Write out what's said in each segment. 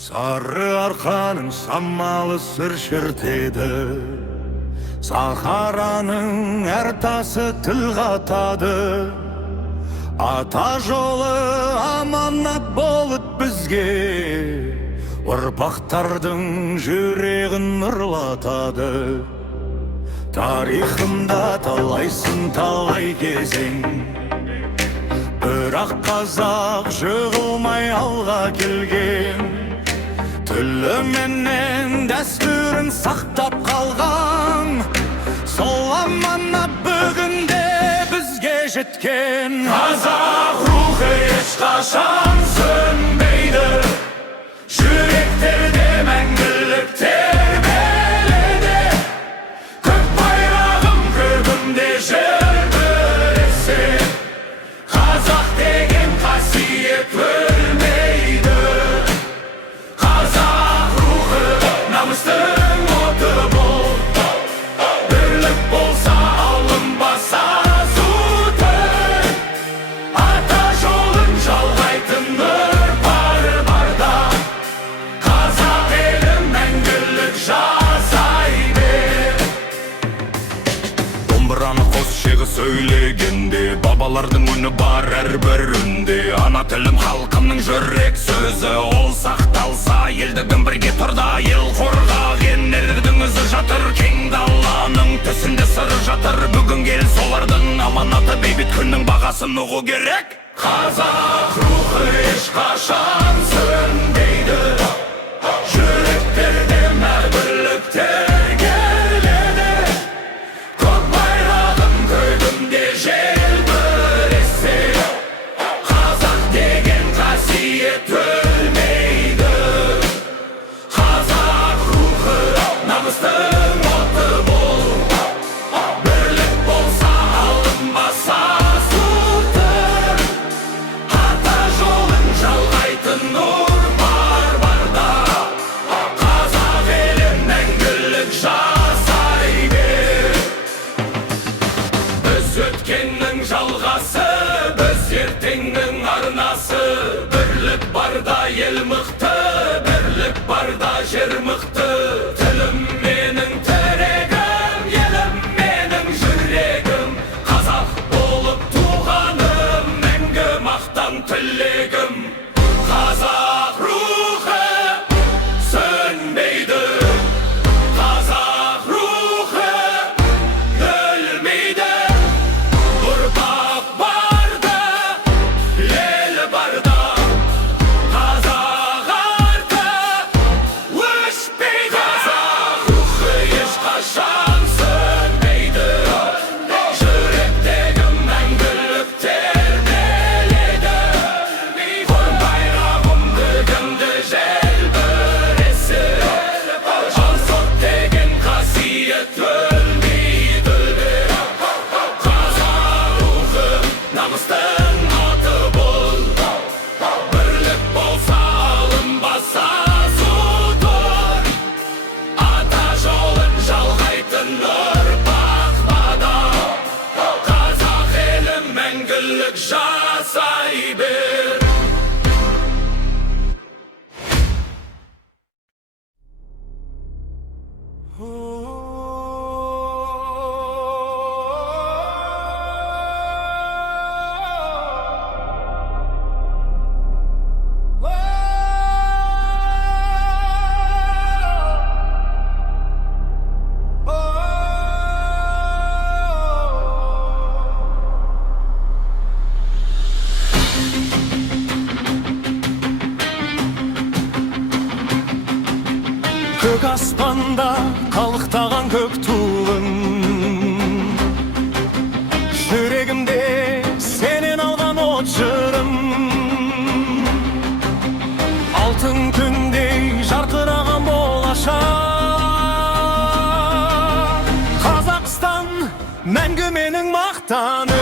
Sarı arkanın sammalı sır şırtıydı. Saharanın ertası tıl katadı. Ata жолы аманат болып бізге, ұрпақтардың жүрегін нұрлатады. Тарихымда талайсын талай кезең, бірақ қазақ жығылмай алға келген. Тілі менен дәстүрін сақтап қалған, сол аманат бүгінде бізге жеткен. Қазақ рухы ешқашан сөнбейді, жүректерде мәңгілік тербеледі. Көк байрағым көгімде желбіресе, қазақ деген қасиет өлмейді. Қазақ рухы намыстың оты бол, бірлік болса алынбаса сутыр. Ата жолын жалғайтын ұрпақ барда, қазақ елі мәңгілік жасай бер. Домбыраны қос шегі сөйлегенде, бабалардың үні бар әрбір үнде. Ана тілім халқымның жүрек сөзі, ол сақталса елдігін бірге тұрда. Ел қорғаған ерлердің ізі жатыр, кең даланың төсінде сыры жатыр. Бүгін ел солардың аманаты, бейбіт күннің бағасын ұғу керек. Қазақ рухы ешқашан сөнбейді, жүректерде мәңгілік тербеледі. Көк байрағым көгімде желбіресе, қазақ деген қасиет өлмейді. Қазақ рухы намыстың оты бол, бірлік болса алынбаса сутыр. Ата жолын жалғайтын ұрпақ барда, қазақ елі мәңгілік жасай бер. Біз өткеннің жалғасы, біз ертеңнің арнасы. Бірлік барда ел мықты, бірлік барда жер мықты. Тілім менің тірегім, елім менің жүрегім. Қазақ болып туғаным, мәңгі мақтан тілегім. Қазақ рухы сөнбейді, қазақ рухы өлмейді. Ұрпақ барда, ел барда, қазақ арты өшпейді. Қазақ рухы ешқашан сөнбейді, жүректегі мәңгілік тербеледі. Қор байрағым көгімде желбіресе, ансот деген қасиет өлмейді. Қазақ рухы намыстың аты бол, бірлік болса алынбаса сутыр. Ата жолын жалғайтын ұрпақ бада, қазақ елі мәңгілік жасай бер. Көк аспанда қалықтаған көк туым, жүрегімде сенен алған от жырым. Алтын күндей жарқыраған болашақ, Қазақстан мәңгі менің мақтаным.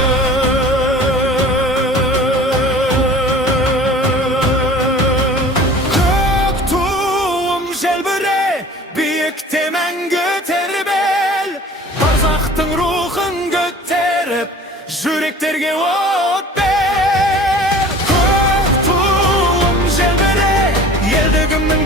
Көк туым желбіре, биікте мәңгі тербел. Қазақтың рухын көтеріп, жүректерге от бер. Көк туым желбіре, елдігімнің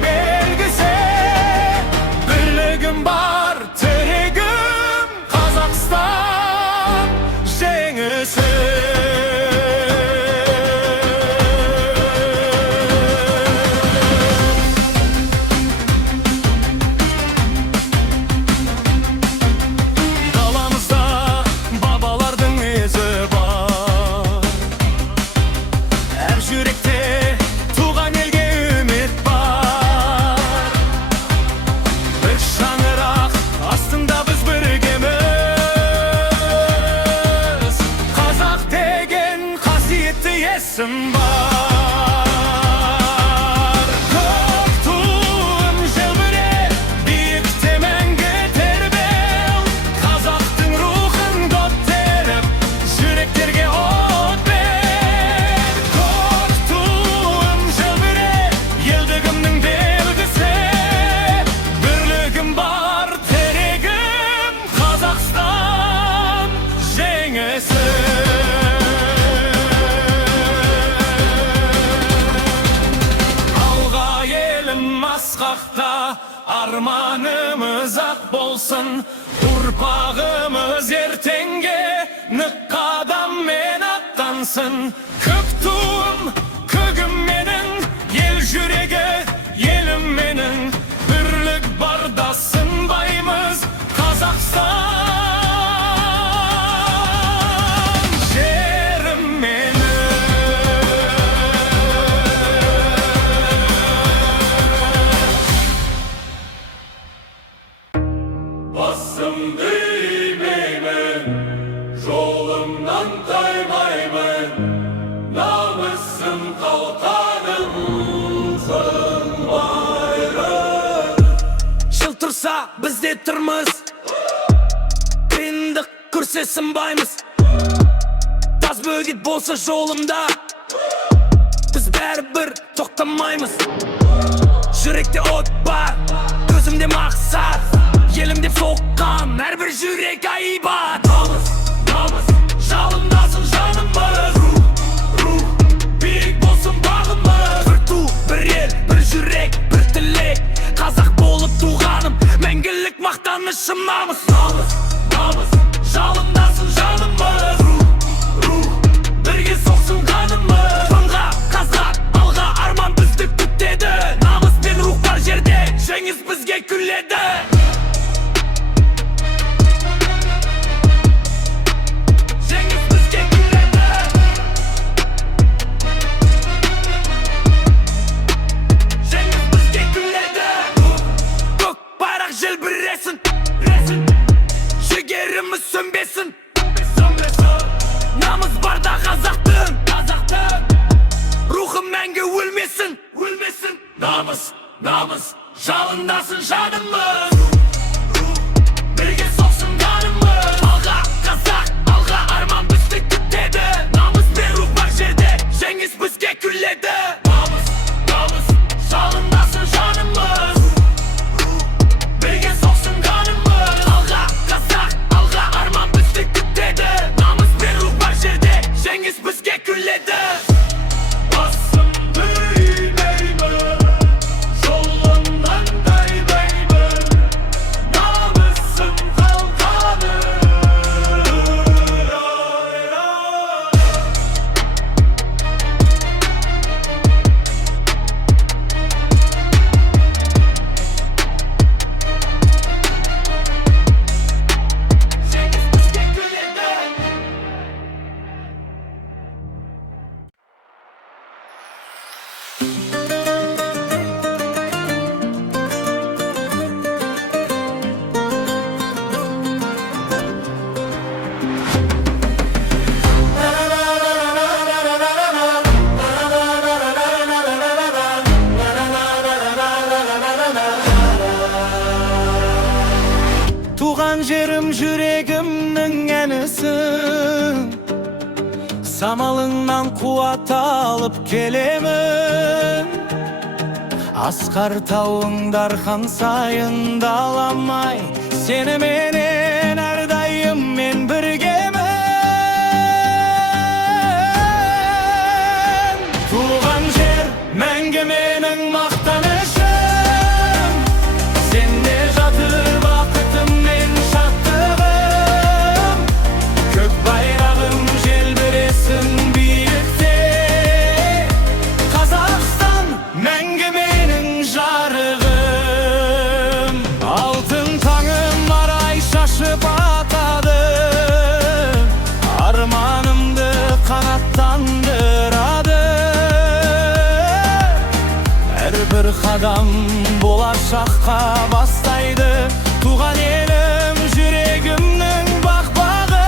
sesim var. Көк туым желбіре, биікте мәңгі тербел. Қазақтың рухын көтеріп, жүректерге от бер. Көк туым желбіре, елдігімнің белгісі. Бірлігім бар, терегім Қазақстан жеңісі. Асқақта арманымыз ақ болсын, ұрпағымыз ертеңге нық қадаммен аттансын. Көк туым, көгім менің, ел жүрегі, елім менің. Бірлік барда сынбаймыз, Қазақстан жерім менің. Басымды имеймін, жолымнан таймаймын, намысым қалқаным сынбайын. Жыл тұрса бізде тұрмыз, қиындық көрсе сынбаймыз. Тас бөгет болса жолымда, біз бәрібір тоқтамаймыз. Жүректе от бар, көзімде мақсат, елім деп соққан әрбір жүрек айбат. Намыс, намыс, жалындасын жанымыз. Рух, биік болсын бағымыз. Бір ту, бір ел, бір жүрек, бір тілек. Қазақ болып туғаным, мәңгілік мақтанышым намыс. Намыс, намыс, жалындасын жанымыз. Рух, бірге соқсын қанымыз. Фонға, қазақ, алға арман бізді күтеді. Намыс пен рух бар жерде, жеңіс бізге күледі. Желбіресін, жігеріміз сөнбесін. Намыс барда қазақтың, рухы мәңгі өлмесін. Намыс, намыс, жалындасын жанымыз. Бірге соқсын қанымыз. Алға қазақ, алға арман бізді күтеді. Намыс пен рух бар жерде, жеңіс бізге күледі. Намыс, намыс, жалындасын жанымыз. Бірге соқсын қанымыз. Алға қазақ, алға арман бізді күтеді. Намыс пен рух бар жерде, жеңіс бізге күледі. Басымды имеймін, жолымнан таймаймын, намысым қалқаным. Туған жерім жүрегімнің әнісің, самалыңнан қуат алып келемін. Асқар тауың дархан сайын даламай, сені менен әрдайым мен біргемін. Туған жер мәңгі менің мақтанышым, сенде жатыр бақытым мен шаттығым. Көк байрағым желбіресін биікте, Қазақстан мәңгі менің жарығым. Алтын таңым арай шашып атады, арманымды қанаттандырады. Әрбір қадам болашаққа бастайды. Туған елім жүрегімнің бақпағы.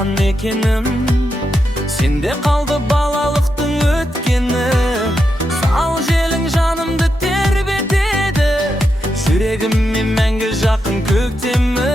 жатқан мекенім. Сенде қалды балалықтың өткені. Сал желің жанымды тербетеді, жүрегіме мәңгі жақын көктемі.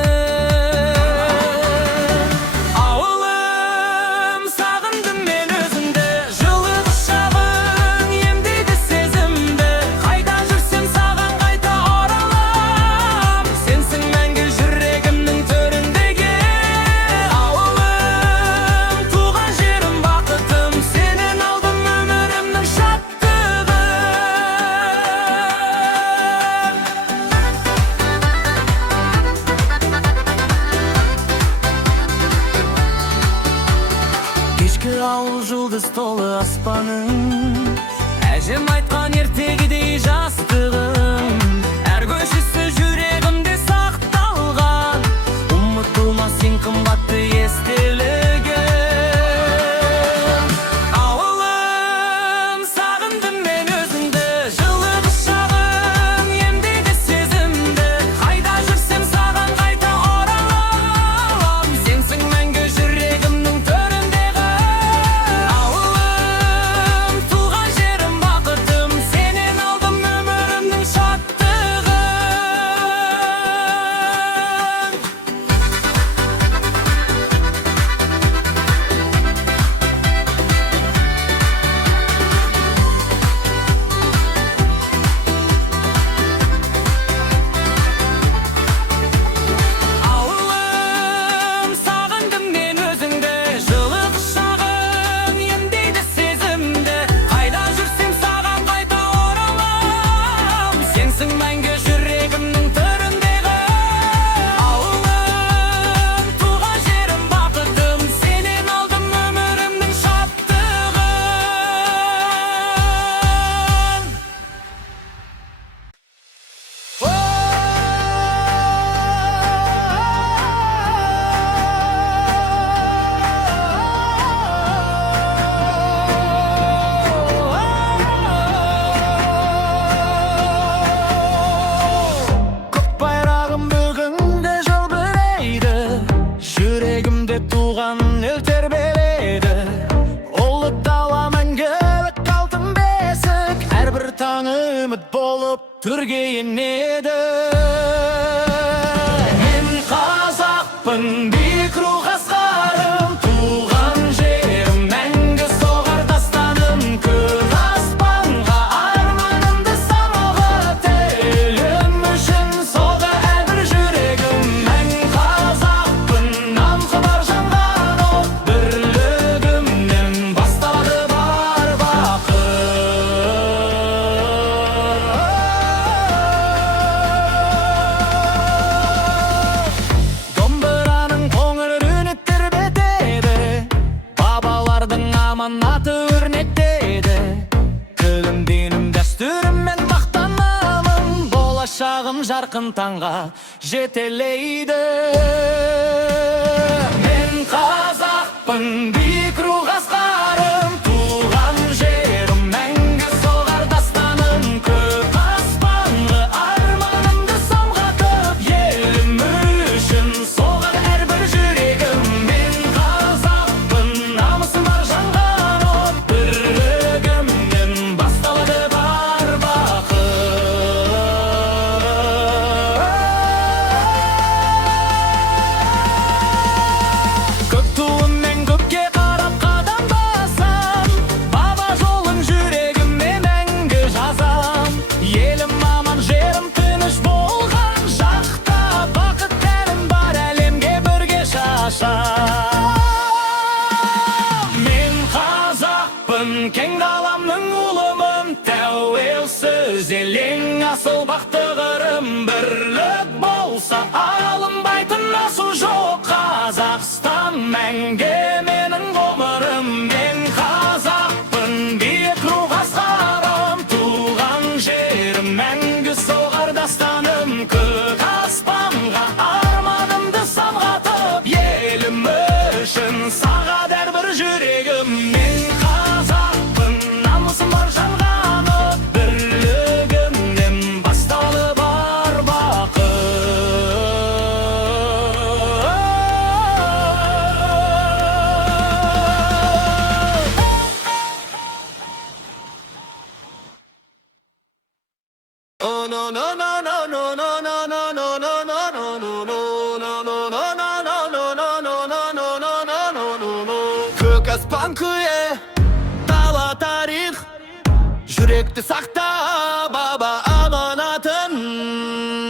Кешкі ауыл жұлдыз толы аспаның, әжем айтқан ертегідей жастығым. Әр көшесі жүрегімде сақталған, ұмытылмас ең қымбатты естелігім. Ауылым, сағындым мен өзіңді, жылы құшағың емдейді сезімді. Қайда жүрсем саған қайта оралам, сенсің мәңгі жүрегімнің төрінде. Туған ел тербеледі, ұлы дала мәңгілік алтын бесік. Әрбір таң үміт болып төрге енеді. Мен қазақпын, биік рух асқарым, туған жерім мәңгі соғар дастаным. Көк аспанға арманымды самғап, елім үшін соғар әрбір жүрегім. Мен қазақпын, намысы бар жанған от, бірлігімнен басталады бар бақыт. Домбыраның қоңыр үні тербетеді, бабалардың аманаты өрнектеді. Тілім, дінім, дәстүріммен мақтанамын, болашағым жарқын таңға жетелейді. Мен қазақпын, биік рух асқарым, туған жерім мәңгі соғар дастаным. Көк аспанға арманымды самғатып, елім үшін соғар әрбір жүрегім. Мен қазақпын, намысым бар жанған от, бірлігімнен басталады бар бақыт. аспан күйе, дала тарих, жүректі сақта, баба аманатын.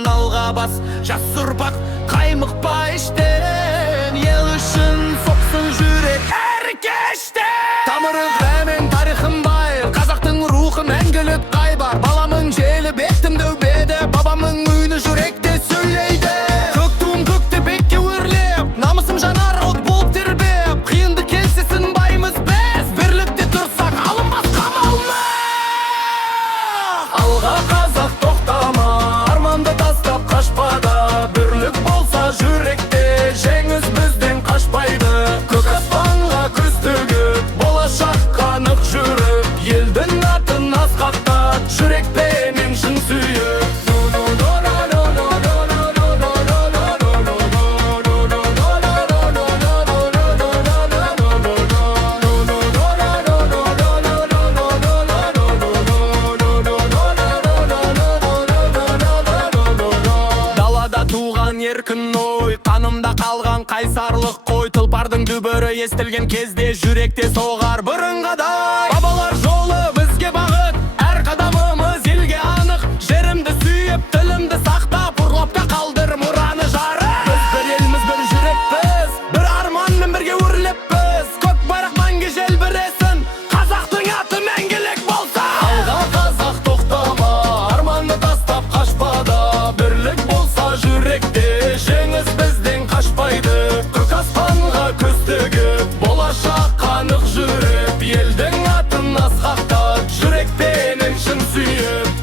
Алға бас, жас ұрпақ, қаймықпа іштен, ел үшін соқсын жүрек әр кеште. Тамыры бәмен тарихым бай, қазақтың рухы мәңгілік қайбар. Баламын желі беттім дөубеді, бабамның үйні жүректе сөйлейді. Көк туым көкте бекке өрлеп, намысым жанар от болып тербеп. Қиынды келсесін баймыз біз, бірлікте тұрсақ алынбас қамалмыз. Алға қазақ тоқтама, арманды тастап қашпада. Бірлік болса жүректе, жеңіс бізден қашпайды. Көк аспанға көз тігіп, болашаққа нық жүріп, елдің атын асқақтат, жүрекпенен шын сүйіп. Далада туған еркін ой, қанымда қалған қайсарлық қой. Тұлпардың дүбірі естілген кезде жүректе соғар бұрынғадай. Бабалар жолы бізге бағыт, әр қадамымыз елге анық. Жерімді сүйіп, тілімді сақтап, ұрлапта қалдыр мұраны жарық. Біз бір елміз, бір жүрекпіз, бір арманмен бірге өрлеппіз. Көк байрақ мәңгі желбіресін, қазақтың аты мәңгілік болса. Алға қазақ тоқтама, арманды тастап қашпада. Бірлік болса жүректе, жеңіс бізден қашпайды. Көк аспанға көз тігіп, болашаққа нық жүріп, елдің атын асқақтат, жүрекпенен шын сүйіп.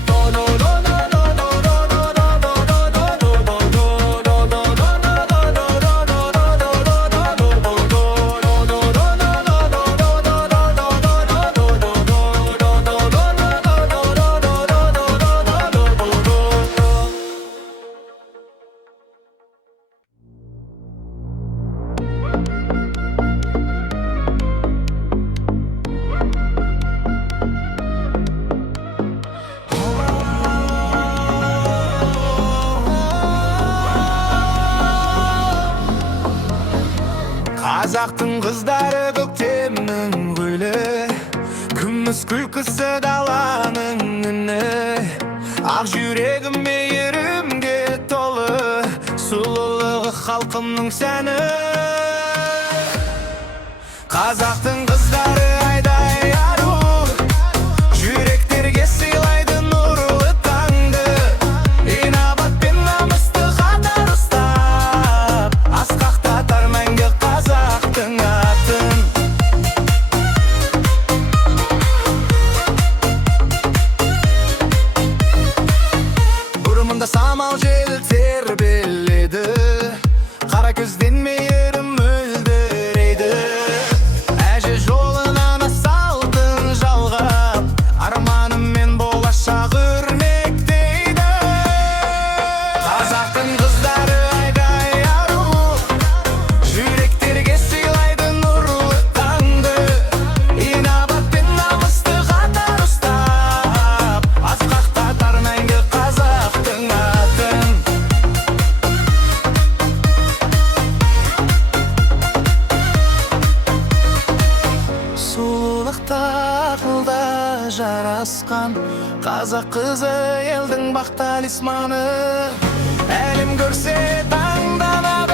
Қазақтың қыздары көктемнің гүлі, күміс күлкісі даланың үні. Ақ жүрегім мейірімге толы, сұлулығы халқымның сәні. Қазақтың қыздары айдай ару, жүректерге сыйлайды нұрлы таңды. Инабат пен намысты қатар ұстап, асқақтатар мәңгі қазақтың атын. Бұрымында самал жел тербеледі, қара көзден мейірім мөлдірейді. Әже жолынан асалтын жалғап, арманым мен болашақ өрнектейді. Қазақтың қыздары айдай ару, жүректерге сыйлайды нұрлы таңды. Инабат пен намысты қатар ұстап, асқақтатар мәңгі қазақтың атын. Сұлулықта ақылда жарасқан, қазақ қызы елдің бақ талисманы. Әлем көрсе таңданады